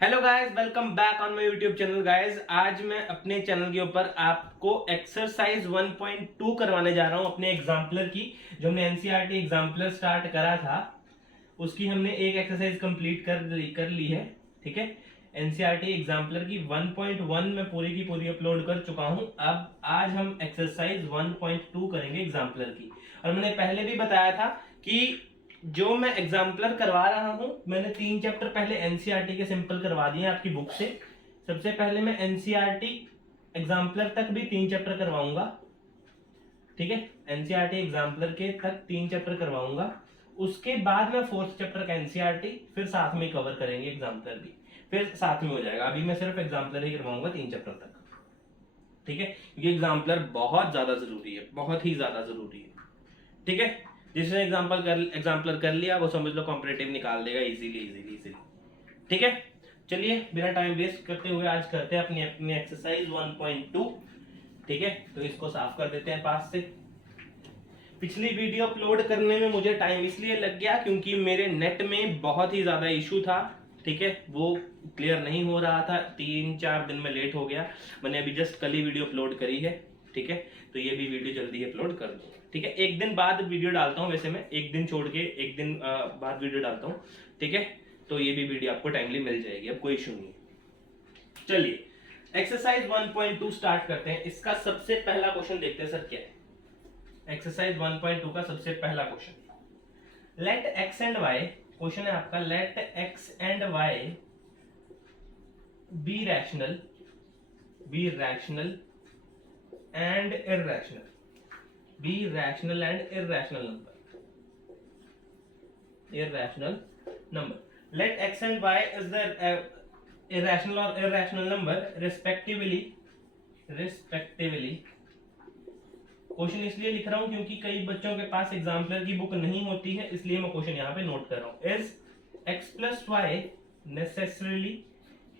Hello guys, welcome back on my YouTube channel. Guys, आज मैं अपने चैनल के ऊपर आपको एक्सरसाइज 1.2 करवाने जा रहा हूं अपने एग्जाम्पलर की। जो हमने एनसीईआरटी एग्जाम्पलर स्टार्ट करा था उसकी हमने एक एक्सरसाइज कंप्लीट कर ली है। ठीक है, एनसीईआरटी एग्जाम्पलर की 1.1 में पूरी की पूरी अपलोड कर चुका हूं। अब आज हम एक्सरसाइज 1.2 करेंगे एग्जाम्पलर की। और मैंने पहले भी बताया था कि जो मैं एग्जाम्पलर करवा रहा हूं, मैंने 3 चैप्टर पहले एनसीईआरटी के सिंपल करवा दिए आपकी बुक से। सबसे पहले मैं एनसीईआरटी एग्जाम्पलर तक भी 3 चैप्टर करवाऊंगा। ठीक है, एनसीईआरटी एग्जाम्पलर के तक 3 चैप्टर करवाऊंगा। उसके बाद मैं 4th चैप्टर का एनसीईआरटी फिर साथ में कवर करेंगे, एग्जाम्पलर भी फिर साथ में हो जाएगा। अभी मैं सिर्फ एग्जाम्पलर ही करवाऊंगा 3 चैप्टर तक। ठीक है, क्योंकि एग्जाम्पलर बहुत ज्यादा जरूरी है, बहुत ही ज्यादा जरूरी है। ठीक है, जिसने एग्जाम्पलर कर लिया वो समझ लो कॉम्पिटेटिव निकाल देगा इजीली इजीली इजीली। ठीक है, चलिए बिना टाइम वेस्ट करते हुए आज करते हैं अपनी अपनी एक्सरसाइज 1.2। ठीक है, तो इसको साफ कर देते हैं पास से। पिछली वीडियो अपलोड करने में मुझे टाइम इसलिए लग गया क्योंकि मेरे नेट में बहुत ही ज्यादा इशू था। ठीक है, वो क्लियर नहीं हो रहा था, 3-4 दिन में लेट हो गया। मैंने अभी जस्ट कल ही वीडियो अपलोड करी है। ठीक है, तो ये भी वीडियो जल्दी अपलोड कर दूँ। ठीक है, एक दिन बाद वीडियो डालता हूँ, वैसे मैं एक दिन छोड़ के एक दिन बाद वीडियो डालता हूँ। ठीक है, तो ये भी वीडियो आपको टाइमली मिल जाएगी, अब कोई इशू नहीं है। चलिए एक्सरसाइज 1.2 स्टार्ट करते हैं। इसका सबसे पहला क्वेश्चन देखते हैं सर क्या है। एक्सरसाइज 1.2 का सबसे पहला question, let x and y, question है आपका, let x and y be rational and irrational, be rational and irrational number. Let x and y is the irrational और irrational number respectively। क्वेश्चन इसलिए लिख रहा हूं क्योंकि कई बच्चों के पास एग्जाम्पलर की बुक नहीं होती है, इसलिए मैं क्वेश्चन यहां पे नोट कर रहा हूं। Is x plus y necessarily,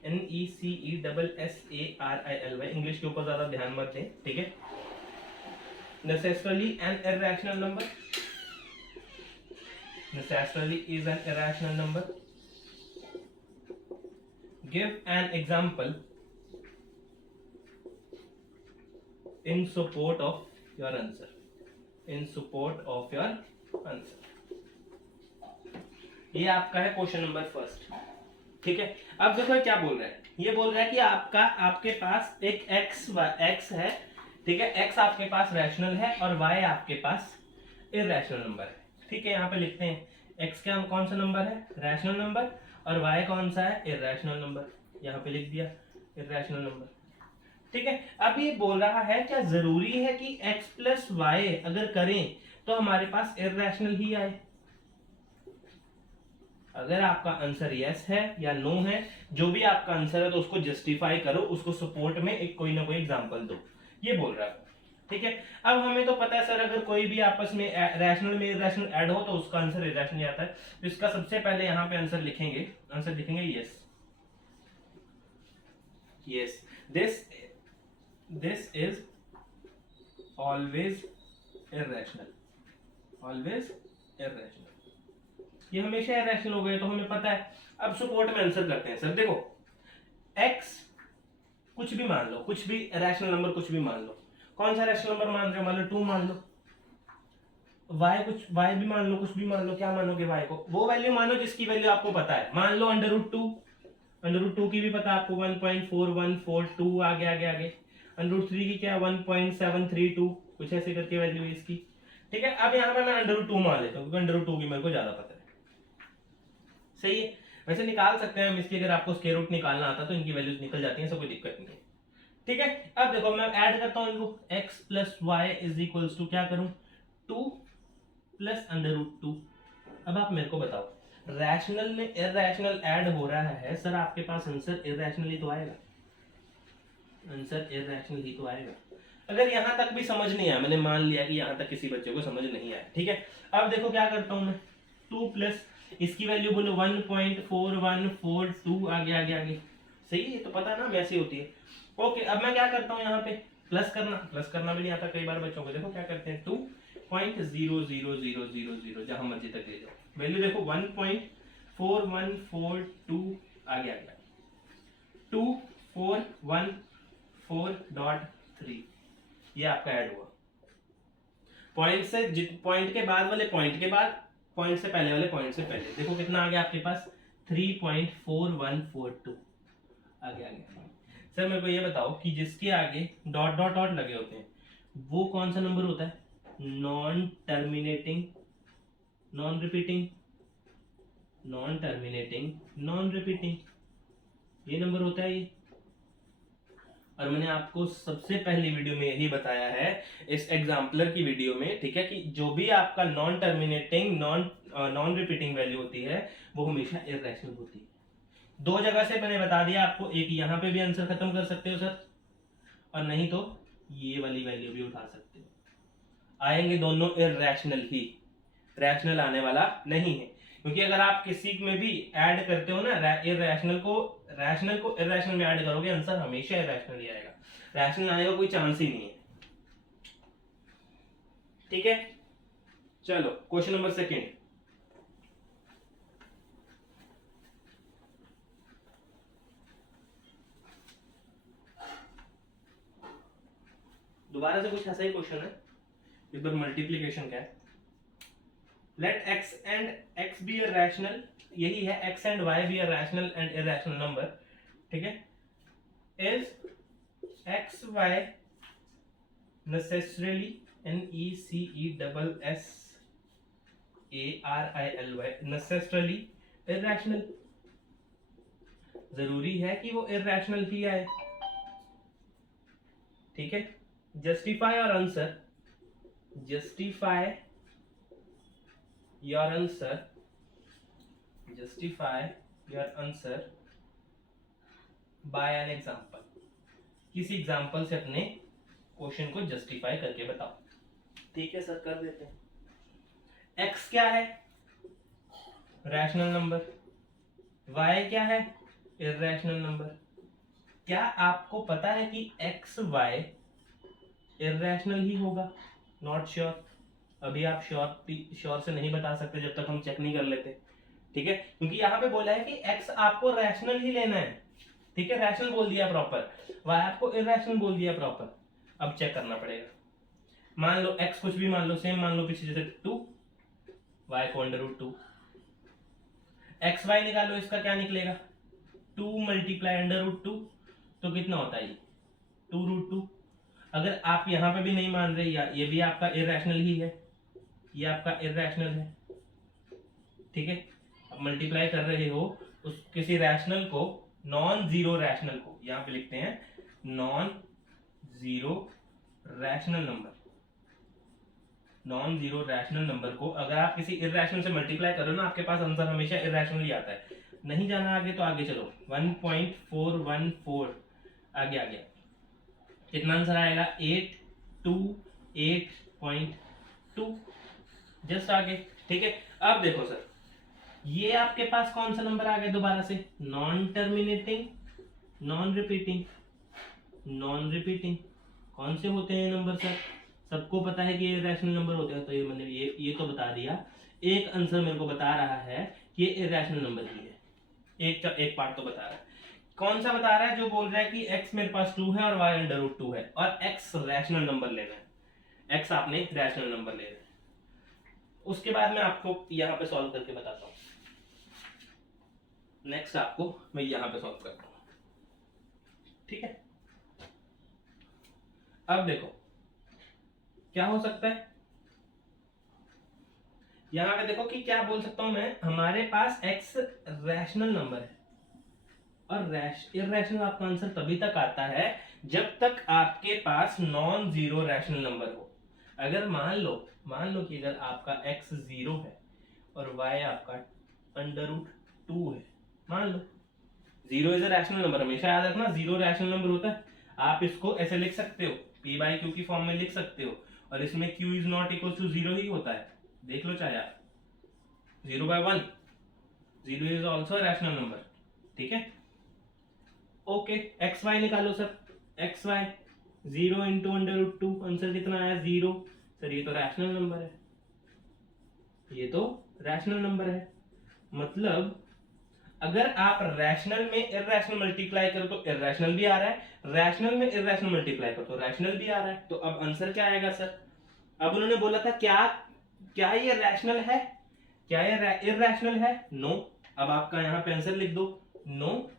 NECESSARILY, English के ऊपर ज्यादा ध्यान मत दें। ठीक है, necessarily an irrational number, necessarily is an irrational number. Give an example in support of your answer. In support of your answer. ये आपका है क्वेश्चन नंबर फर्स्ट। ठीक है, अब देखो क्या बोल रहा है। ये बोल रहा है कि आपके पास एक x है। ठीक है, x आपके पास रैशनल है और y आपके पास इररेशनल नंबर है। ठीक है, यहाँ पे लिखते हैं x क्या कौन सा नंबर है, रैशनल नंबर, और y कौन सा है, इररेशनल नंबर। यहाँ पे लिख दिया इररेशनल नंबर। ठीक है, अब ये बोल रहा है क्या जरूरी है कि x प्लस वाई अगर करें तो हमारे पास इररेशनल ही आए। अगर आपका आंसर यस है या नो है, जो भी आपका आंसर है, तो उसको जस्टिफाई करो, उसको सपोर्ट में एक कोई ना कोई एग्जांपल दो, ये बोल रहा है। ठीक है, अब हमें तो पता है सर, अगर कोई भी आपस में रैशनल में इररेशनल ऐड हो तो उसका आंसर इररेशनल आता है। तो इसका सबसे पहले यहाँ पे आंसर लिखेंगे yes. Yes, this is always irrational, ये हमेशा irrational हो गए तो हमें पता है। अब सपोर्ट में आंसर करते हैं सर। देखो x कुछ भी मान लो, कुछ भी रैशनल नंबर कुछ भी मान लो। कौन सा रैशनल नंबर मान रहे हो, मान लो 2 मान लो। y भी मान लो, कुछ भी मान लो। क्या मानोगे, y को वो वैल्यू मानो जिसकी वैल्यू आपको पता है। मान लो √2 की भी पता आपको 1.4142 आगे। √3 की क्या 1.732, कुछ ऐसे करके वैल्यू है इसकी। ठीक है, अब यहाँ पे मैं √2 मान लेता हूँ क्योंकि √2 की मेरे को ज्यादा पता है। सही है, वैसे निकाल सकते हैं हम इसकी, अगर आपको स्क्वायर रूट निकालना आता तो इनकी वैल्यूज निकल जाती हैं, सब कोई दिक्कत नहीं है। ठीक है, अब देखो मैं ऐड करता हूँ इनको, x plus y is equals to क्या करूँ, 2 प्लस √2। अब आप मेरे को बताओ, रैशनल में इररेशनल ऐड हो रहा है सर, आपके पास आंसर इररेशनल ही तो आएगा। अगर यहां तक भी समझ नहीं आया, मैंने मान लिया कि यहां तक किसी बच्चे को समझ नहीं आया। ठीक है, अब देखो क्या करता हूं मैं, 2 प्लस इसकी वैल्यू बोलो 1.4142 आगे। सही है, तो पता ना वैसी होती है। ओके, अब मैं क्या करता हूं, यहाँ पे प्लस करना भी नहीं आता कई बार बच्चों को। देखो क्या करते हैं, 2.00000 जहां मर्जी तक ले जाओ, वैल्यू देखो 1.4142 आ गया। 2414.3 ये आपका ऐड हुआ। पॉइंट से पॉइंट के बाद वाले पॉइंट के बाद, पॉइंट से पहले वाले पॉइंट से पहले, देखो कितना आ गया आपके पास 3.4142 आ गया। सर मेरे को ये बताओ कि जिसके आगे डॉट डॉट डॉट लगे होते हैं वो कौन सा नंबर होता है? Non terminating, non repeating, non terminating, non repeating, ये नंबर होता है ये। और मैंने आपको सबसे पहली वीडियो में यही बताया है इस एग्जाम्पलर की वीडियो में, ठीक है, कि जो भी आपका non terminating non repeating value होती है वो हमेशा इररेशनल होती है। दो जगह से मैंने बता दिया आपको, एक यहाँ पे भी आंसर खत्म कर सकते हो सर, और नहीं तो ये वाली वैल्यू भी उठा सकते हो, आएंगे दोनों इररेशनल ही, रैशनल आने वाला नहीं है। क्योंकि अगर आप किसी में भी ऐड करते हो ना, इररेशनल को इररेशनल में ऐड करोगे, आंसर हमेशा इररेशनल ही आएगा, रैशनल आने का कोई चांस ही नहीं है। ठीक है, चलो क्वेश्चन नंबर सेकेंड। दोबारा से कुछ ऐसा ही क्वेश्चन है, इस बार मल्टीप्लीकेशन का है। Let x and x be a rational, यही है x and y be a rational and irrational number, ठीक है। Is x y necessarily necessarily necessarily irrational, जरूरी है कि वो इररेशनल ही आए, ठीक है। जस्टिफाई और answer, justify your answer, justify your answer by an example, किसी एग्जाम्पल से अपने क्वेश्चन को जस्टिफाई करके बताओ। ठीक है सर, कर देते हैं। x क्या है? Rational number. y क्या है? Irrational number. क्या आपको पता है कि x y इररेशनल ही होगा? नॉट श्योर, अभी आप श्योर से नहीं बता सकते जब तक हम चेक नहीं कर लेते, ठीक है। क्योंकि यहाँ पे बोला है कि x आपको रैशनल ही लेना है, ठीक है, रैशनल बोल दिया प्रॉपर, y आपको इररेशनल बोल दिया प्रॉपर। अब चेक करना पड़ेगा। मान लो x कुछ भी मान लो, सेम मान लो पीछे जैसे 2, y को √2, एक्स वाई निकालो, इसका क्या निकलेगा? 2 मल्टीप्लाई √2, तो कितना होता है ये? 2√2। अगर आप यहाँ पे भी नहीं मान रहे, या ये भी आपका इररेशनल ही है, ये आपका इररेशनल है, ठीक है। अब मल्टीप्लाई कर रहे हो उस किसी रैशनल को, नॉन जीरो रैशनल को, यहाँ पे लिखते हैं non zero rational number, non zero rational number को अगर आप किसी इररेशनल से मल्टीप्लाई करो ना, आपके पास आंसर हमेशा इररेशनल ही आता है। नहीं जाना आगे तो आगे चलो, 1.414 आगे आ गया, कितना आंसर आएगा? 828.2, जस्ट आगे, ठीक है। अब देखो सर, ये आपके पास कौन सा नंबर आ गया दोबारा से? Non terminating, non repeating, non repeating. कौन से होते हैं नंबर सर? सबको पता है कि ये रैशनल नंबर होते हैं, तो ये मैंने ये तो बता दिया। एक आंसर मेरे को बता रहा है कि ये इररेशनल नंबर ही है, एक पार्ट तो बता रहा है। कौन सा बता रहा है? जो बोल रहा है कि x मेरे पास 2 है और y √2 है, और x रैशनल नंबर लेना है, x आपने रैशनल नंबर लेना है। उसके बाद मैं आपको यहाँ पे सॉल्व करके बताता हूँ। नेक्स्ट आपको मैं यहाँ पे सॉल्व करता हूँ, ठीक है। अब देखो क्या हो सकता है, यहाँ पे देखो कि क्या बोल सकता हूं मैं, हमारे पास x रैशनल नंबर है, और इररेशनल आपका आंसर तभी तक आता है जब तक आपके पास नॉन जीरो रैशनल नंबर हो। अगर मान लो कि अगर आपका x 0 है और y आपका √2 है, मान लो 0 इज अ रैशनल नंबर, हमेशा याद रखना 0 रैशनल नंबर होता है। आप इसको ऐसे लिख सकते हो, p/q की फॉर्म में लिख सकते हो, और इसमें q is not equal to 0 ही होता है, देख लो चाहे आप। 0/1, 0 इज ऑल्सो रैशनल नंबर, ठीक है। ओके, एक्स वाई निकालो sir, x y 0 into √2, answer कितना आया? 0। सर ये तो रैशनल नंबर है, ये तो रैशनल नंबर है, मतलब अगर आप रैशनल में इररेशनल मल्टीप्लाई करो तो इररेशनल भी आ रहा है, रैशनल में इररेशनल मल्टीप्लाई करो तो रैशनल भी आ रहा है। तो अब आंसर क्या आएगा सर? अब उन्होंने बोला था क्या क्या ये रैशनल है, क्या ये इररेशनल है? नो। अब आपका यहां पे आंसर लिख दो, no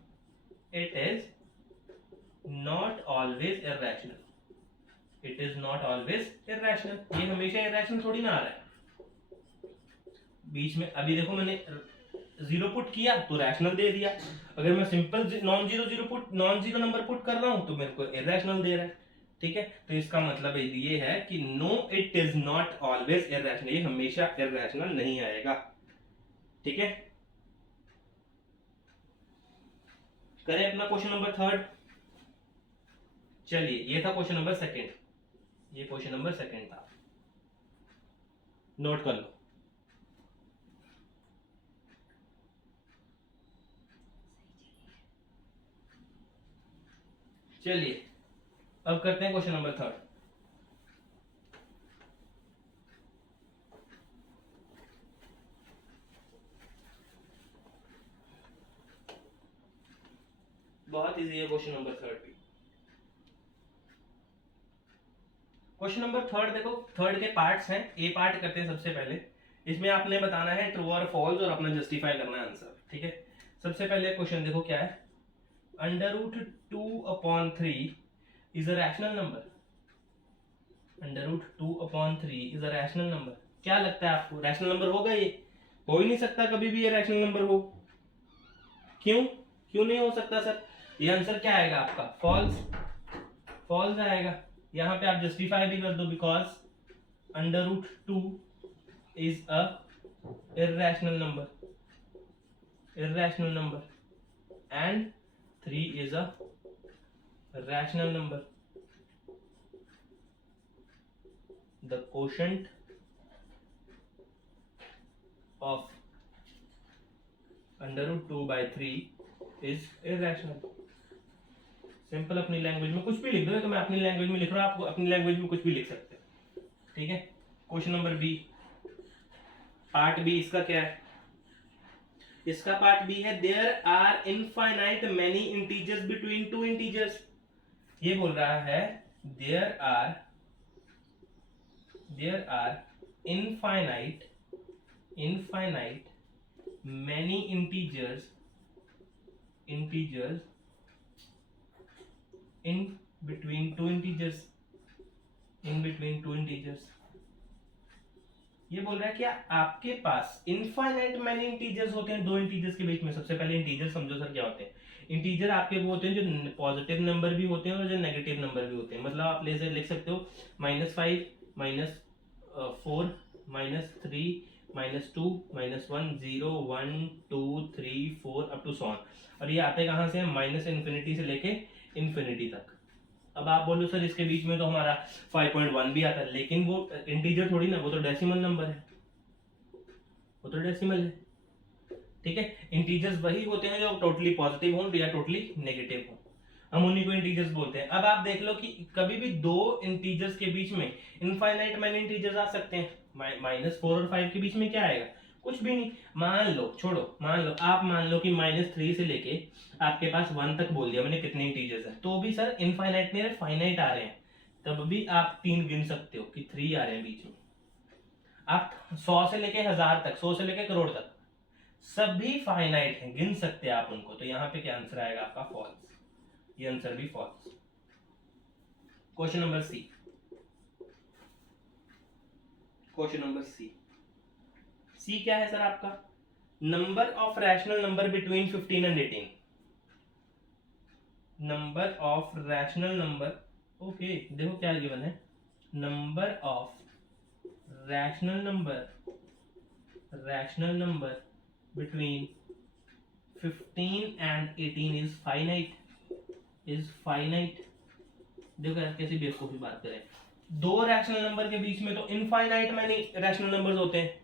it is not always irrational, it is not always irrational. ये हमेशा इररेशनल थोड़ी ना आ रहा है बीच में। अभी देखो मैंने जीरो पुट किया तो रैशनल दे दिया, अगर मैं simple non zero number put कर रहा हूं तो मेरे को इररेशनल दे रहा है। ठीक है, तो इसका मतलब ये है कि no it is not always irrational, ये हमेशा इररेशनल नहीं आएगा। ठीक है, करें अपना क्वेश्चन नंबर थर्ड। चलिए, ये था क्वेश्चन नंबर सेकंड, ये क्वेश्चन नंबर सेकंड था, नोट कर लो। चलिए अब करते हैं क्वेश्चन नंबर थर्ड। बहुत इजी है क्वेश्चन नंबर थर्ड भी। क्वेश्चन नंबर थर्ड देखो, थर्ड के पार्ट्स हैं। ए पार्ट करते हैं सबसे पहले, इसमें आपने बताना है ट्रू और फॉल्स और अपना जस्टिफाई करना है आंसर। ठीक है, सबसे पहले क्वेश्चन देखो क्या है, under root 2/3 is a rational number. Under root 2/3 is a rational number. क्या लगता है आपको, रैशनल नंबर होगा ये? हो ही नहीं सकता कभी भी ये रैशनल नंबर हो। क्यों क्यों नहीं हो सकता सर? ये आंसर क्या आएगा आपका? फॉल्स, फॉल्स आएगा। यहां पे आप जस्टिफाई भी कर दो, because under root 2 is a irrational number, irrational number and 3 is a rational number. The quotient of under root 2/3 is irrational. Simple अपनी लैंग्वेज में कुछ भी लिख दो, तो मैं अपनी लैंग्वेज में लिख रहा हूं, आप अपनी लैंग्वेज में कुछ भी लिख सकते हैं। ठीक है, question number B, part B इसका क्या है? इसका पार्ट बी है there are infinite many integers between two integers. ये बोल रहा है there are infinite many integers in between two integers, ये बोल रहा है कि आपके पास इनफाइनाइट मैनी इंटीजर्स होते हैं दो इंटीजर्स के बीच में। सबसे पहले इंटीजर समझो सर क्या होते हैं। इंटीजर आपके वो होते हैं जो पॉजिटिव नंबर भी होते हैं और जो नेगेटिव नंबर भी होते हैं। मतलब आप लिख सकते हो -5, -4, -3, -2, -1, 0, 1, 2, 3, 4 अप टू सॉन। और ये आते कहाँ से? माइनस इन्फिनिटी से लेके इन्फिनिटी तक। अब आप बोलो सर इसके बीच में तो हमारा 5.1 भी आता है, लेकिन वो इंटीजर थोड़ी ना, वो तो डेसिमल नंबर है, वो तो डेसिमल है। ठीक है, इंटीजर्स वही होते हैं जो टोटली पॉजिटिव हो या टोटली नेगेटिव हो, हम उन्हीं को इंटीजर्स बोलते हैं। अब आप देख लो कि कभी भी दो इंटीजर्स के बीच में इनफाइनाइट मैनी इंटीजर्स आ सकते हैं। -4 और 5 के बीच में क्या आएगा? कुछ भी नहीं। मान लो कि -3 से लेके आपके पास 1 तक बोल दिया मैंने कितने इंटीजर्स हैं, तो भी सर इनफाइनाइट नहीं, फाइनाइट आ रहे हैं, तब भी आप 3 गिन सकते हो कि 3 आ रहे हैं बीच में। आप 100 से लेके 1000 तक, 100 से लेके करोड़ तक सभी फाइनाइट हैं, गिन सकते हैं आप उनको। तो यहाँ पे क्या आंसर आएगा आपका? फॉल्स। ये आंसर भी फॉल्स। क्वेश्चन नंबर सी, सी क्या है सर आपका? Number of rational number between 15 and 18। Number of rational number, okay देखो क्या गिवन है, number of rational number between 15 and 18 is finite, देखो यार कैसी बेवकूफी बात करें। दो रैशनल नंबर के बीच में तो इनफाइनाइट मैनी रैशनल नंबर्स होते हैं,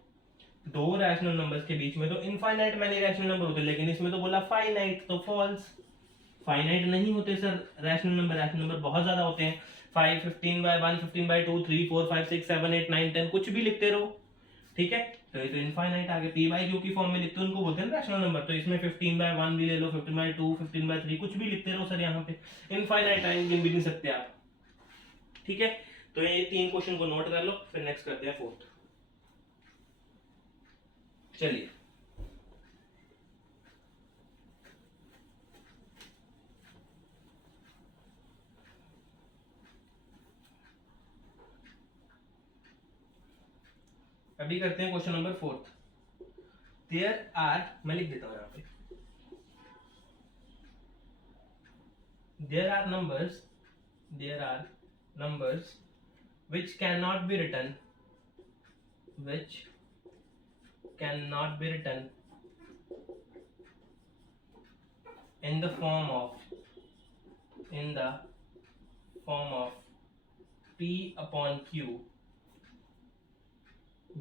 दो रैशनल नंबर्स के बीच में तो इनफाइनाइट मैनी रैशनल नंबर होते हैं, लेकिन इसमें तो बोला फाइनाइट, तो फॉल्स। फाइनाइट नहीं होते सर रैशनल नंबर बहुत ज्यादा होते हैं। 5, 15/1, 15/2, 3, 4, 5, 6, 7, 8, 9, 10 कुछ भी लिखते रहो। ठीक है, तो ये तो इनफाइनाइट आ गया। पी बाई क्यू की फॉर्म में लिखते हैं उनको बोलते हैं रैशनल नंबर। तो इसमें 15/1 भी ले लो, 15/2, 15/3 कुछ भी लिखते रहो सर, यहाँ पे इनफाइनाइट टाइम गिन भी नहीं सकते आप। ठीक है, तो ये 3 क्वेश्चन को नोट कर लो, फिर नेक्स्ट करते हैं 4th। चलिए अभी करते हैं question number 4th। There are, मैं लिख देता हूं यहाँ पे, there are numbers which cannot be written in the form of p upon q,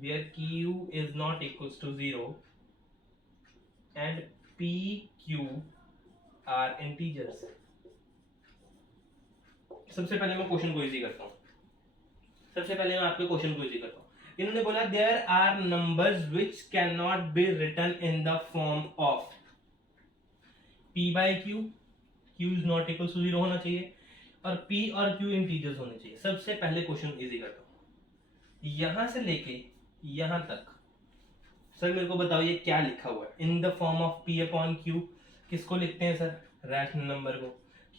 where q is not equals to 0 and p q are integers। सबसे पहले मैं क्वेश्चन को इजी करता हूँ, इन्होंने बोला there are numbers which can not be written in the form of p by q, q is not equal to 0 होना चाहिए और p और q इंटीजर्स होने चाहिए। सबसे पहले क्वेश्चन इजी करता हूँ, यहां से लेके यहां तक। सर मेरे को बताओ ये क्या लिखा हुआ है, in the form of p upon q, किसको लिखते हैं सर, रैशनल नंबर को।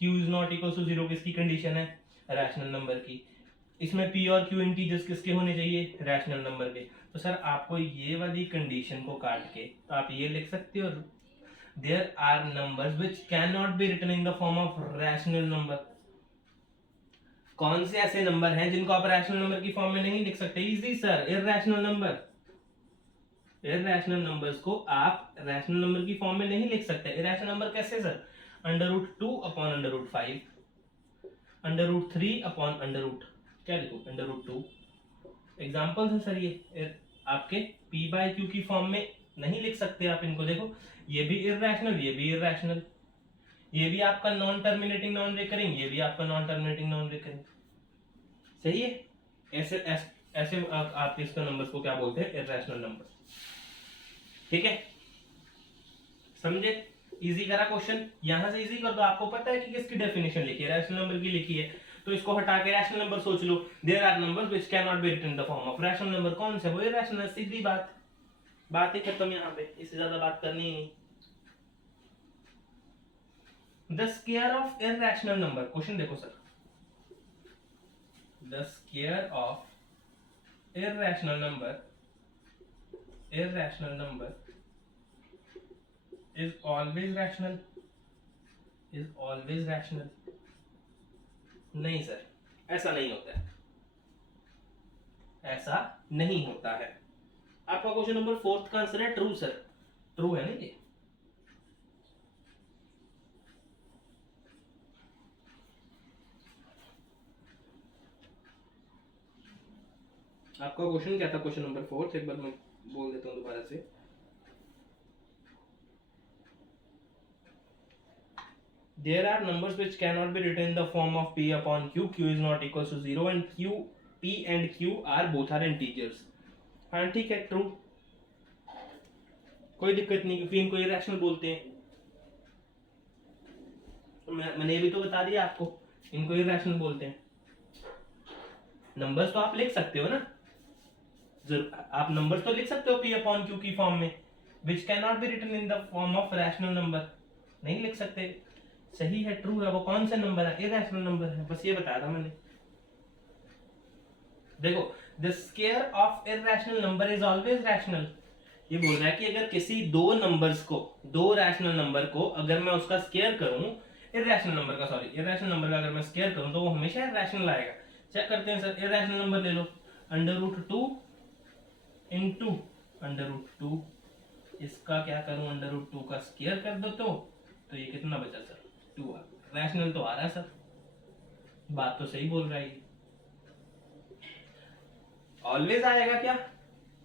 q is not equal to 0 किसकी कंडीशन है, रैशनल नंबर की। इसमें p और q इंटीजर्स किसके होने चाहिए, रैशनल नंबर के। तो सर आपको ये वाली कंडीशन को काट के तो आप ये लिख सकते हो, there are numbers which can not be written in the form of rational number. कौन से ऐसे नंबर हैं जिनको आप रैशनल नंबर की फॉर्म में नहीं लिख सकते, easy sir, irrational number. Irrational numbers को आप रैशनल नंबर की फॉर्म में नहीं लिख सकते। इरैशनल नंबर कैसे सर, √2 अपॉन √5, √3 अपॉन क्या लिखो, √2। एग्जाम्पल्स हैं सर ये आपके। p बाई क्यू की फॉर्म में नहीं लिख सकते आप इनको। देखो ये भी इरैशनल, ये भी इरैशनल, ये भी आपका नॉन टर्मिनेटिंग नॉन रिकरिंग, ये भी आपका नॉन टर्मिनेटिंग नॉन रिकरिंग। सही है, ऐसे ऐसे आप इसका नंबर्स को क्या बोलते हैं, इरैशनल नंबर। ठीक है, समझे, इजी करा क्वेश्चन। यहां से इजी कर दो, आपको पता है कि किसकी डेफिनेशन लिखी है, रैशनल नंबर की लिखी है, तो इसको हटा के रैशनल नंबर सोच लो। There are numbers which can not be written in the form of rational number. कौन सा, वो इरैशनल। सीधी बात ही खत्म यहाँ पे, इससे ज्यादा बात करनी ही नहीं। The square of irrational number, question देखो sir, the square of irrational number is always rational। नहीं सर, ऐसा नहीं होता है, ऐसा नहीं होता है। आपका क्वेश्चन नंबर 4th का आंसर है ट्रू सर, ट्रू है ना ये। आपका क्वेश्चन क्या था, क्वेश्चन नंबर 4th, एक बार मैं बोल देता हूँ दोबारा से। There are numbers which cannot be written in the form of p upon q, q is not equals to 0 and p and q are both are integers। हाँ ठीक है, ट्रू, कोई दिक्कत नहीं, क्योंकि इनको इरैशनल बोलते हैं। मैंने भी तो बता दिया आपको, इनको इरैशनल बोलते हैं। नंबर्स तो आप लिख सकते हो ना, आप नंबर्स तो लिख सकते हो p अपॉन q की फॉर्म में, which cannot be written in the form of rational number, नहीं लिख सकते। सही है, ट्रू है। वो कौन सा नंबर है, इरैशनल नंबर है, बस ये बताया था मैंने। देखो, the square of irrational number is always rational. ये बोल रहा है कि अगर किसी दो नंबर्स को, दो रैशनल नंबर को अगर मैं उसका स्क्वायर करूं, इरैशनल नंबर का अगर मैं स्क्वायर करूं तो वो हमेशा रैशनल आएगा। चेक करते हैं सर, इरैशनल नंबर ले लो, √2 इंटू √2, इसका क्या करूं, √2 का स्क्वायर कर दो तो ये कितना बचा सर, 2। रैशनल तो आ रहा है सर, बात तो सही बोल रहा है। ऑलवेज आएगा क्या,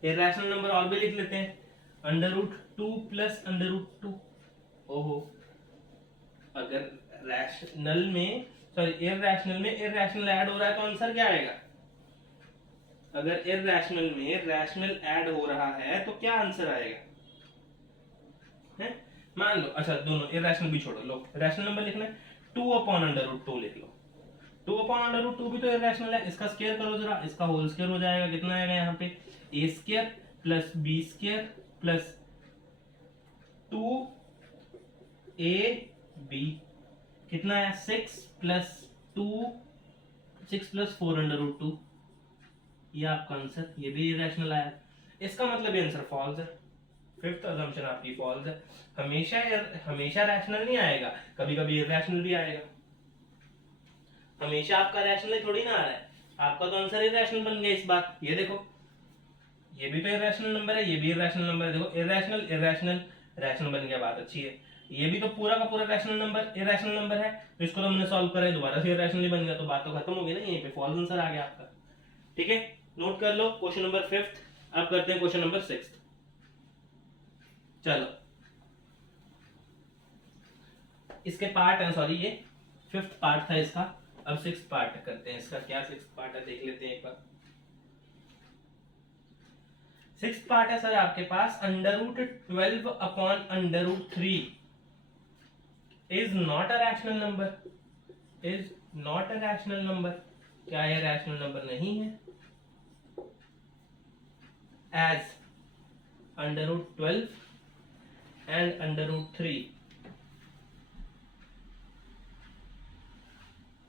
इरैशनल नंबर ऑलवेज लिख लेते हैं, √2 प्लस √2। ओहो, अगर रैशनल में, सॉरी इरैशनल में इरैशनल ऐड हो रहा है तो आंसर क्या आएगा, अगर इररेशनल में रैशनल ऐड हो रहा है तो क्या आंसर आएगा? है मान लो, अच्छा दोनों इररेशनल भी छोड़ो, लो रैशनल नंबर लिखना है, 2/√2 लिख लो। 2/√2 भी तो इररेशनल है, इसका स्क्वायर करो जरा, इसका होल स्क्वायर हो जाएगा, कितना आएगा यहाँ पे a square plus b square plus 2ab, कितना है 6 प्लस 4√2, ये आपका आंसर, ये भी इरेशनल आया। इसका मतलब ये आंसर फॉल्स है। फिफ्थ अजम्पशन आपकी फॉल्स है। हमेशा रैशनल नहीं आएगा, कभी कभी इरेशनल भी आएगा। हमेशा आपका रैशनल थोड़ी ना आ रहा है, आपका तो आंसर इरेशनल बन गया इस बार। ये देखो, ये भी तो इरेशनल नंबर है, ये भी इरेशनल नंबर है। देखो इरेशनल इरेशनल रैशनल बन गया, बात अच्छी है। ये भी तो पूरा का पूरा रैशनल नंबर इरेशनल नंबर है, तो इसको तो हमने सॉल्व करा है, दोबारा से इरेशनल ही बन गया, तो बात तो खत्म हो गई ना, यहीं पे फॉल्स आंसर आ गया आपका। ठीक है, नोट कर लो क्वेश्चन नंबर 5। अब करते हैं क्वेश्चन नंबर 6। चलो, इसके पार्ट है, सॉरी ये 5th पार्ट था इसका, अब 6th पार्ट करते हैं इसका। क्या 6th पार्ट है देख लेते हैं एक बार। 6th पार्ट है सर आपके पास, √12/√3 is not a rational number, is not a rational number. क्या यह रैशनल नंबर नहीं है? As √12 and √3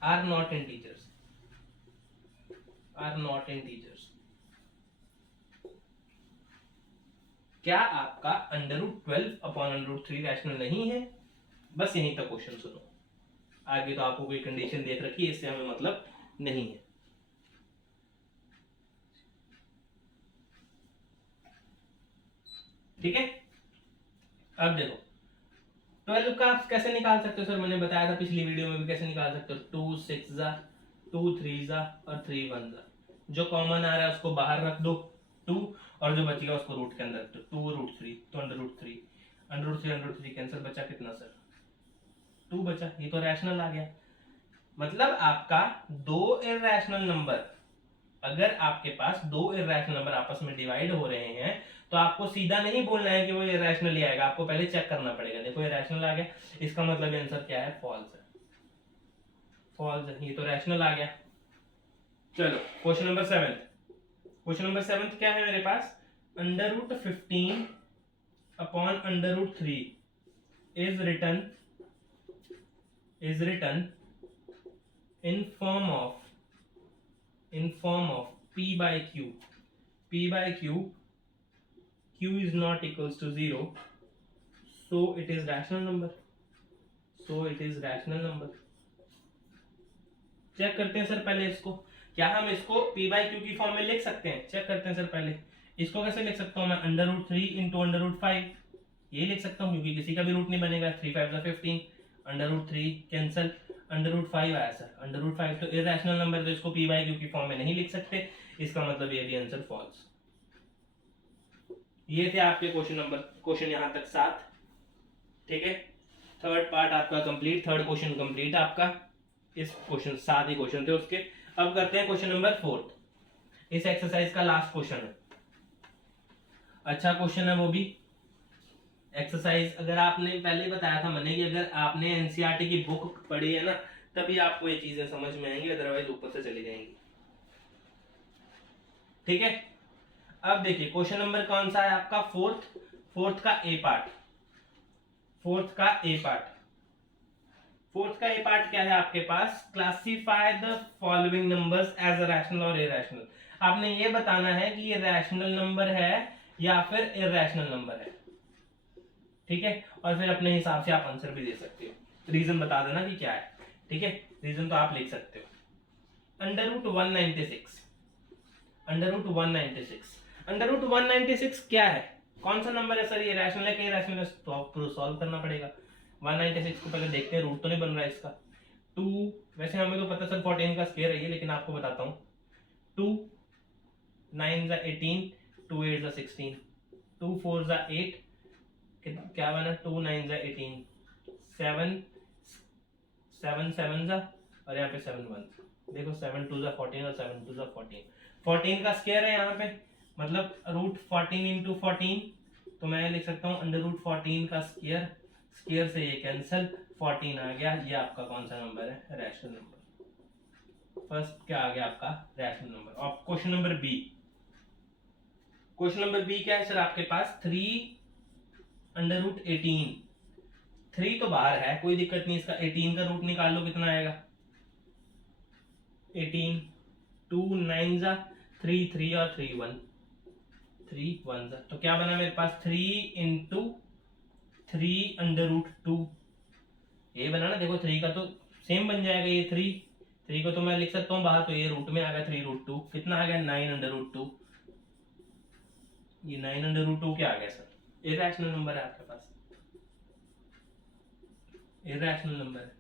are not integers, are not integers। क्या आपका √12/√3 रैशनल नहीं है? बस यहीं तक क्वेश्चन सुनो, आगे तो आपको कोई कंडीशन देख रखी है, इससे हमें मतलब नहीं है। ठीक है, अब देखो 12 का आप कैसे निकाल सकते हो? सर मैंने बताया था पिछली वीडियो में भी, कैसे निकाल सकते हो? 2 6 जा, 2 3 जा और 3 1 जा। जो कॉमन आ रहा है उसको बाहर रख दो 2, और जो बचेगा उसको रूट के अंदर रख दो 2√3, तो √3 √3 कैंसिल, बचा कितना सर? 2 बचा। ये तो रैशनल आ गया। मतलब आपका दो इररेशनल नंबर, अगर आपके पास दो इररेशनल नंबर आपस में डिवाइड हो रहे हैं, तो आपको सीधा नहीं बोलना है कि वो इरेशनल ही आएगा, आपको पहले चेक करना पड़ेगा। देखो इरेशनल आ गया, इसका मतलब आंसर क्या है? फॉल्स है, फॉल्स है, ये तो रैशनल आ गया। चलो क्वेश्चन नंबर 7। क्वेश्चन नंबर 7 क्या है मेरे पास? √15/√3 is written in form of p by q, q is not equals to 0, so it is rational number, check करते हैं सर पहले इसको। क्या हम इसको p by q की फॉर्म में लिख सकते हैं? चेक करते हैं सर पहले। इसको कैसे लिख सकता हूं मैं? √3 into √5, ये लिख सकता हूं क्योंकि किसी का भी रूट नहीं बनेगा। 3 5 15, √3 कैंसिल, √5 आया सर। √5 तो इरेशनल नंबर, तो इसको p by q की फॉर्म में नहीं लिख सकते, इसका मतलब ये भी आंसर फॉल्स। ये थे आपके क्वेश्चन यहां तक 7। ठीक है, थर्ड पार्ट आपका कंप्लीट, थर्ड क्वेश्चन कंप्लीट आपका। इस क्वेश्चन 7 ही क्वेश्चन थे उसके। अब करते हैं क्वेश्चन नंबर 4, इस एक्सरसाइज का लास्ट क्वेश्चन है। अच्छा क्वेश्चन है वो भी। एक्सरसाइज अगर आपने पहले बताया था मैंने कि अगर आपने एनसीईआरटी की बुक पढ़ी है ना, तभी आपको ये चीजें समझ में आएंगी, अदरवाइज ऊपर से चली जाएंगी। ठीक है, अब देखिए क्वेश्चन नंबर कौन सा है आपका? फोर्थ का ए पार्ट। फोर्थ का ए पार्ट क्या है आपके पास? Classify the following numbers as a rational और इरेशनल। आपने ये बताना है कि ये रैशनल नंबर है या फिर इरेशनल नंबर है। ठीक है, और फिर अपने हिसाब से आप आंसर भी दे सकते हो, रीजन बता देना कि क्या है। ठीक है, रीजन तो आप लिख सकते हो। √196, √196 क्या है? कौन सा नंबर है सर? ये रैशनल है कि इरेशनल है? तो आपको सॉल्व करना पड़ेगा। 196 को पहले देखते हैं, रूट तो नहीं बन रहा है इसका। 2, वैसे हमें तो पता सर 14 का स्क्वायर है ये, लेकिन आपको बताता हूँ। 2 9 जा 18, 2 8 जा 16, 2 4 जा 8, क्या बना? 2 9 जा 18, 7 7 7 जा, और यहाँ पे 7 1, देखो 7 2 ज़ा 14 और 7 2 ज़ा 14, 14 का स्क्वायर है यहाँ पे, मतलब रूट 14 इंटू 14, तो मैं लिख सकता हूँ अंडर रूट 14 का स्क्वायर, स्क्वायर से ये कैंसिल, 14 आ गया। ये आपका कौन सा नंबर है? Rational number. फर्स्ट क्या आ गया आपका? Rational number. और question number B, question number B क्या है सर आपके पास? 3 अंडर रूट 18, 3 तो बाहर है, कोई दिक्कत नहीं, इसका 18 का रूट निकाल लो, कितना आएगा? 18, 2 9 जा 3, 3 और 3 1, 3 1 जा, तो क्या बना मेरे पास? 3 इंटू 3 अंडर रूट 2, ये बना ना, देखो 3 का तो सेम बन जाएगा, ये 3 को तो मैं लिख सकता हूँ बाहर, तो ये रूट में आ गया 3 रूट 2, कितना आ गया? 9 अंडर रूट 2, ये 9 अंडर रूट 2 क्या आ गया सर? इरैशनल नंबर है आपके पास, इरैशनल नंबर है।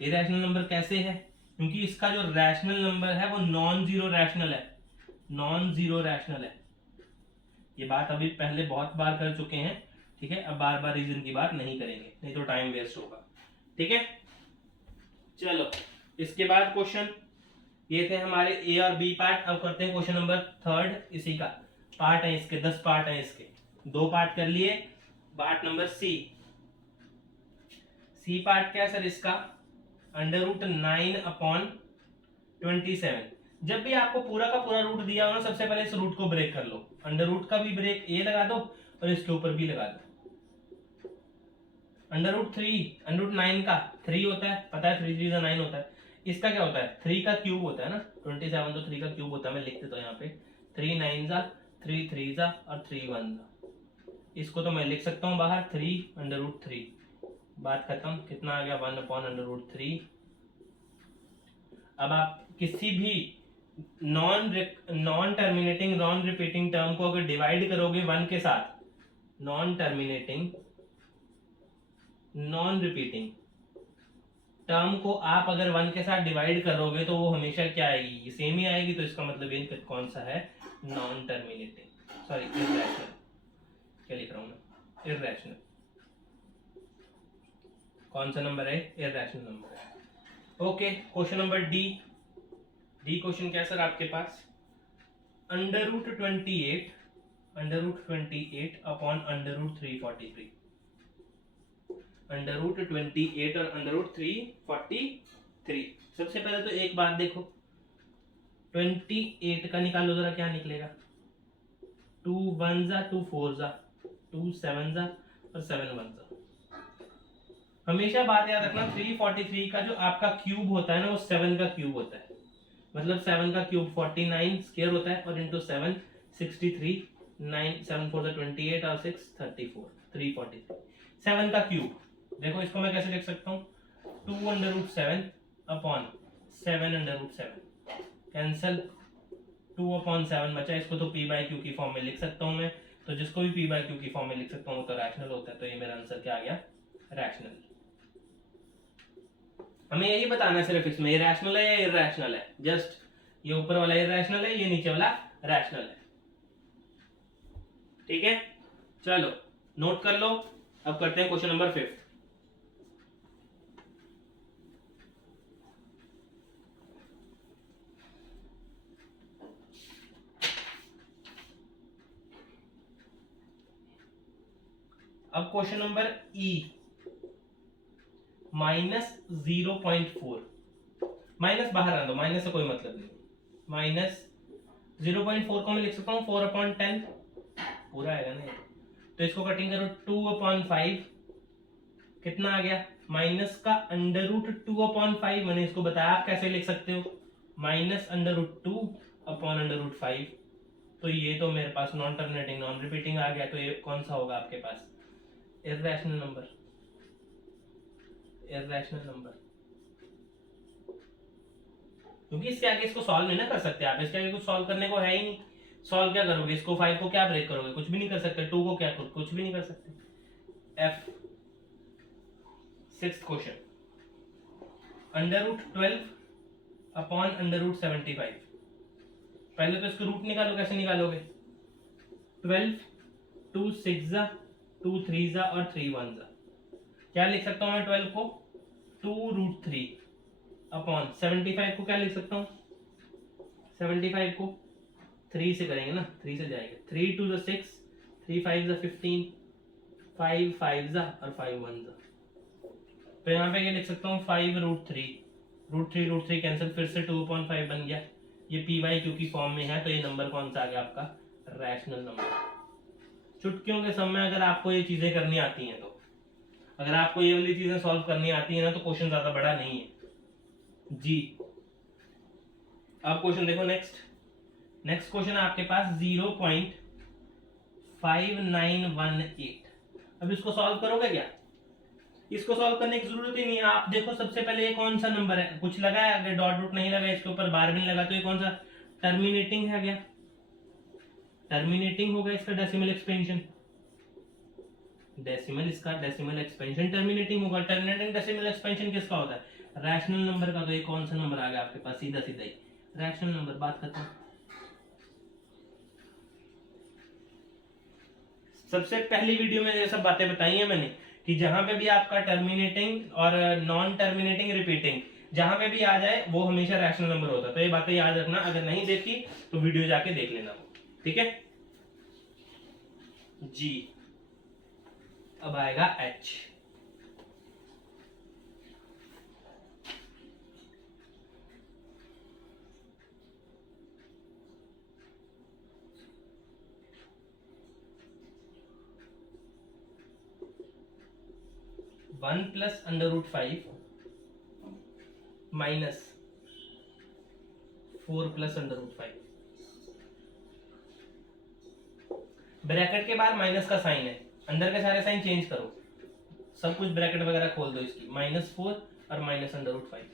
इरैशनल नंबर कैसे है? क्योंकि इसका जो रैशनल नंबर है वो नॉन जीरो रैशनल है, नॉन जीरो रैशनल है। ये बात अभी पहले बहुत बार कर चुके हैं, ठीक है, अब बार बार रीजन की बात नहीं करेंगे, नहीं तो टाइम वेस्ट होगा, ठीक है। चलो इसके बाद क्वेश्चन, ये थे हमारे ए और बी पार्ट। अब करते हैं क्वेश्चन नंबर थर्ड, इसी का पार्ट है, इसके 10 पार्ट हैं, इसके 2 पार्ट कर लिए। Part number C, C part क्या है सर इसका? Under root 9 upon 27। जब भी आपको पूरा का पूरा रूट दिया हो ना, सबसे पहले इस रूट को ब्रेक कर लो, अंडर रूट का भी ब्रेक ए लगा दो और इसके ऊपर भी लगा दो। अंडर रूट 3, अंडर रूट 9 का 3 होता है, पता है 3 3 9 होता है, इसका क्या होता है? 3 का क्यूब होता है ना, 27 तो 3 का क्यूब होता है, मैं लिख देता हूँ यहाँ पे, 3 9 जा 3 3 जा और 3 1 जा, इसको तो मैं लिख सकता हूँ बाहर 3 अंडर रूट 3, बात खत्म। कितना आ गया? 1 अपॉन अंडर रूट 3। अब आप किसी भी non terminating non repeating term को अगर डिवाइड करोगे 1 के साथ, non terminating non repeating term को आप अगर 1 के साथ डिवाइड करोगे तो वो हमेशा क्या आएगी? ये सेम ही आएगी, तो इसका मतलब ये कौन सा है? नॉन टर्मिनेटिंग, सॉरी इररेशनल, क्या लिख रहा हूं मैं? इररेशनल। कौन सा नंबर है? इररेशनल नंबर है। Okay, question number D, D question क्या सर आपके पास? Under root 28, under root 28 upon under root 343, under root 28 और अंडर रूट 343। सबसे पहले तो एक बात देखो, 28 का निकालो जरा, क्या निकलेगा? 2 1 जा 2 4 जा 2 7 जा और 7 1 जा। हमेशा बात याद रखना, 343 का जो आपका क्यूब होता है ना, वो 7 का क्यूब होता है, मतलब 7 का क्यूब 49 स्क्वायर होता है, और इंटू 7 63, 9 7 4 28 और 6 34, 343 7 का क्यूब। देखो इसको मैं कैसे लिख सकता हूँ? 2 under root 7 upon 7 under root 7, cancel, 2 upon 7 बचा, इसको तो पी बाई क्यू की फॉर्म में लिख सकता हूँ मैं, तो जिसको भी पी बाई क्यू की फॉर्म में लिख सकता हूँ वो तो रैशनल होता है, तो ये मेरा आंसर क्या आ गया? रैशनल। हमें यही बताना है सिर्फ, इसमें रैशनल है या इररेशनल है, जस्ट ये ऊपर वाला इररेशनल है, ये नीचे वाला रैशनल है, ठीक है। चलो नोट कर लो। अब करते हैं क्वेश्चन नंबर 5। अब क्वेश्चन नंबर ई, -0.4, माइनस बाहर आ दो, माइनस से कोई मतलब नहीं, -0.4 को मैं लिख सकता हूँ 4/10, पूरा आएगा ना, तो इसको कटिंग करो 2/5, कितना आ गया? माइनस का अंडर रूट 2/5, मैंने इसको बताया आप कैसे लिख सकते हो, minus under root 2 upon under root 5, तो ये तो मेरे पास नॉन टर्मिनेटिंग नॉन रिपीटिंग आ गया, तो ये कौन सा होगा आपके पास? इररेशनल नंबर, इररेशनल नंबर, क्योंकि इसके आगे इसको सॉल्व नहीं ना कर सकते आप, इसके आगे कुछ सॉल्व करने को है ही नहीं। सॉल्व क्या करोगे? इसको 5 को क्या ब्रेक करोगे? कुछ भी नहीं कर सकते। 2 को क्या, कुछ भी नहीं कर सकते। F 6th question, under root 12 upon under root 75। पहले तो इसको रूट निकालो, कैसे निकालोगे? 12 2 6 जा 2 3 जा और 3 1 जा, क्या लिख सकता हूं मैं 12 को? 2 रूट 3, अपॉन 75 को क्या लिख सकता हूँ, 75 को 3 से करेंगे ना, 3 से जाएगा, 3 2 6, 3 5 15, 5 5 और 5 1। तो यहाँ पे क्या लिख सकता हूँ 5√3 कैंसिल, फिर से 2/5 बन गया। ये पी वाई क्यू की फॉर्म में है, तो ये नंबर कौन सा आ गया आपका, रैशनल नंबर। चुटकियों के समय अगर आपको ये चीजें करनी आती हैं, तो अगर आपको ये वाली चीजें सॉल्व करनी आती है ना, तो क्वेश्चन ज्यादा बड़ा नहीं है जी। अब क्वेश्चन देखो नेक्स्ट क्वेश्चन है आपके पास 0.5918। अब इसको सॉल्व करोगे क्या, इसको सॉल्व करने की जरूरत ही नहीं है। आप देखो सबसे पहले ये कौन सा नंबर है, कुछ लगा है, अगर डॉट रूट नहीं लगा, इसके ऊपर बार भी नहीं लगा, तो ये कौन सा टर्मिनेटिंग है क्या, टर्मिनेटिंग होगा इसका डेसिमल एक्सपेंशन, इसका डेसिमल एक्सपेंशन टर्मिनेटिंग होगा। टर्मिनेटिंग डेसिमल एक्सपेंशन किसका होता है, रैशनल नंबर का। तो ये कौन सा नंबर आ गया आपके पास, सीधा सीधा ही रैशनल नंबर। बात खत्म। सबसे पहली वीडियो में ये सब बातें बताई हैं मैंने कि जहां पे भी आपका टर्मिनेटिंग और नॉन टर्मिनेटिंग रिपीटिंग जहां पे भी आ जाए वो हमेशा रैशनल नंबर होता है। तो ये बातें याद रखना, अगर नहीं देखी तो वीडियो जाके देख लेना, ठीक है जी। अब आएगा H. One plus √5 minus 4 plus √5। Bracket के बाद माइनस का साइन है, अंदर के सारे साइन चेंज करो, सब कुछ ब्रैकेट वगैरह खोल दो इसकी। -4 और माइनस √5,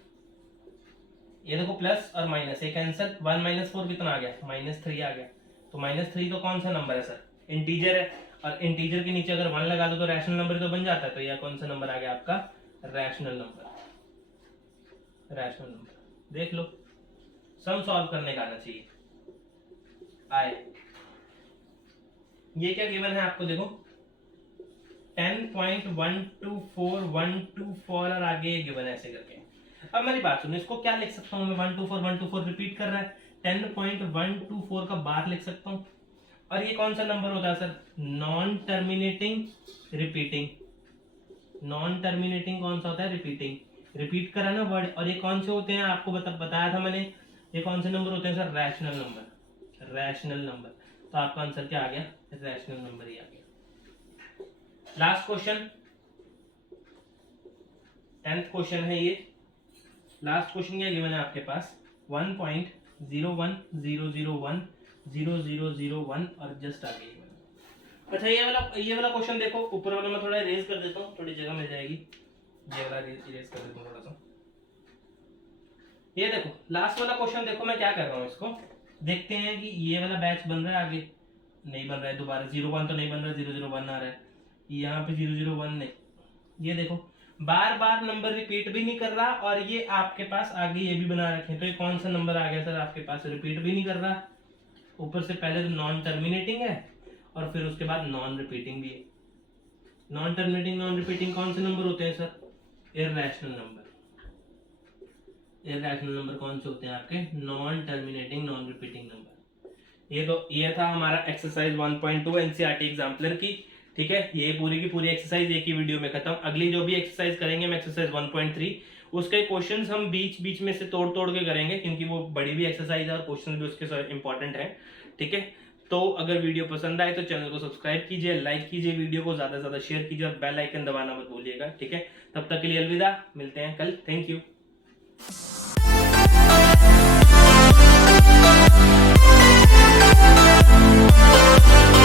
ये देखो प्लस और माइनस, ये कैंसिल, 1 - 4 कितना आ गया, -3 आ गया। तो -3 तो कौन सा नंबर है सर, इंटीजर है, और इंटीजर के नीचे अगर 1 लगा दो तो रैशनल नंबर तो बन जाता है। तो यह कौन सा नंबर आ गया आपका, रैशनल नंबर। रैशनल नंबर देख लो, सम सॉल्व करने का आना चाहिए। आए ये क्या गिवन है आपको, देखो 10.124 और आगे गिवन है ऐसे करके। अब मेरी बात सुनो, इसको क्या लिख सकता हूँ मैं, 124 रिपीट कर रहा है, 10.124 का बार लिख सकता हूँ। और ये कौन सा नंबर होता है sir, non terminating repeating. Non terminating कौन सा होता है, रिपीटिंग, रिपीट करा ना वर्ड। और ये कौन से होते हैं आपको बताया था मैंने, ये कौन से नंबर होते हैं sir, rational number. Rational number, तो आपका आंसर क्या आ गया, रैशनल नंबर ही आ गया। लास्ट क्वेश्चन, 10th क्वेश्चन है ये। लास्ट क्वेश्चन क्या गिवन है आपके पास, 1.010010001 और जस्ट आगे। अच्छा ये वाला क्वेश्चन देखो, ऊपर वाला मैं थोड़ा इरेज कर देता हूँ, थोड़ी जगह मिल जाएगी। ये वाला इरेज कर देता हूँ थोड़ा सा। ये देखो लास्ट वाला क्वेश्चन देखो, मैं क्या कर रहा हूँ, इसको देखते हैं कि ये वाला बैच बन रहा है, आगे नहीं बन रहा है, दोबारा 0 1 तो नहीं बन रहा, 0 0 1 आ रहा है, यहाँ पे 0 0 1 नहीं। ये देखो बार बार नंबर रिपीट भी नहीं कर रहा, और ये आपके पास आगे ये भी बना रखे। तो ये कौन सा नंबर आ गया सर आपके पास, रिपीट भी नहीं कर रहा, ऊपर से पहले तो नॉन टर्मिनेटिंग है और फिर उसके बाद नॉन रिपीटिंग भी है। नॉन टर्मिनेटिंग नॉन रिपीटिंग कौन से नंबर होते हैं sir, irrational number. Irrational number कौन से होते हैं आपके, non terminating non repeating number. ये था हमारा एक्सरसाइज 1.2 एनसीईआरटी एग्जाम्पलर की, ठीक है। ये पूरी की पूरी एक्सरसाइज एक ही वीडियो में खत्म। अगली जो भी एक्सरसाइज करेंगे मैं एक्सरसाइज 1.3, उसके क्वेश्चंस हम बीच बीच में से तोड़ तोड़ के करेंगे, क्योंकि वो बड़ी भी एक्सरसाइज है और क्वेश्चन भी उसके इंपॉर्टेंट है, ठीक है। तो अगर वीडियो पसंद आए तो चैनल को सब्सक्राइब कीजिए, लाइक कीजिए, वीडियो को ज्यादा से ज्यादा शेयर कीजिए और बेल आइकन दबाना मत भूलिएगा, ठीक है। तब तक के लिए अलविदा, मिलते हैं कल, थैंक यू।